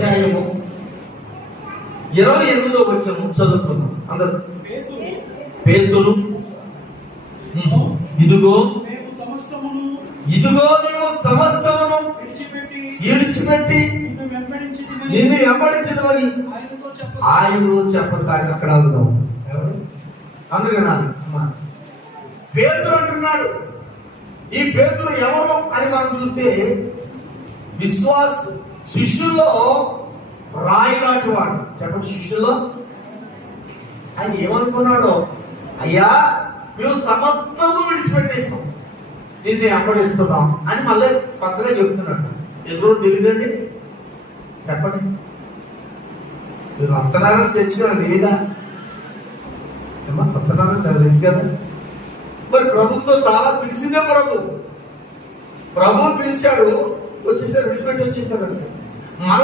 అధ్యాయము 28వ వచనం చదువుకున్నాం అందరూ. పేతురు ఇదిగో మేము సమస్తమును విడిచిపెట్టి నిన్ను వెంబడించదని ఆయనతో చెప్పసాగి. అక్కడ అవుదాం అందుకనా పేతురు అంటున్నాడు. ఈ పేతురు ఎవరు అని మనం చూస్తే విశ్వాస శిష్యుల్లో రాయి లాంటి వాడు. చెప్పండి, శిష్యుల్లో ఆయన ఏమనుకున్నాడో, అయ్యా మేము సమస్తము విడిచిపెట్టేస్తాం, నిన్ను వెంబడిస్తున్నాం అని మళ్ళీ పక్కనే చెప్తున్నాడు. ఎదురు తెలియదండి, చెప్పండి. మీరు వస్తున్నారని తెచ్చుకోవాలి లేదా? ఏమో వస్తున్నారని తెలుసు కదా. మరి ప్రభుత్వం చాలా పిలిచిందే ప్రభు పిలిచాడు, వచ్చేసాడు, విడిచిపెట్టి వచ్చేసాడు. మళ్ళా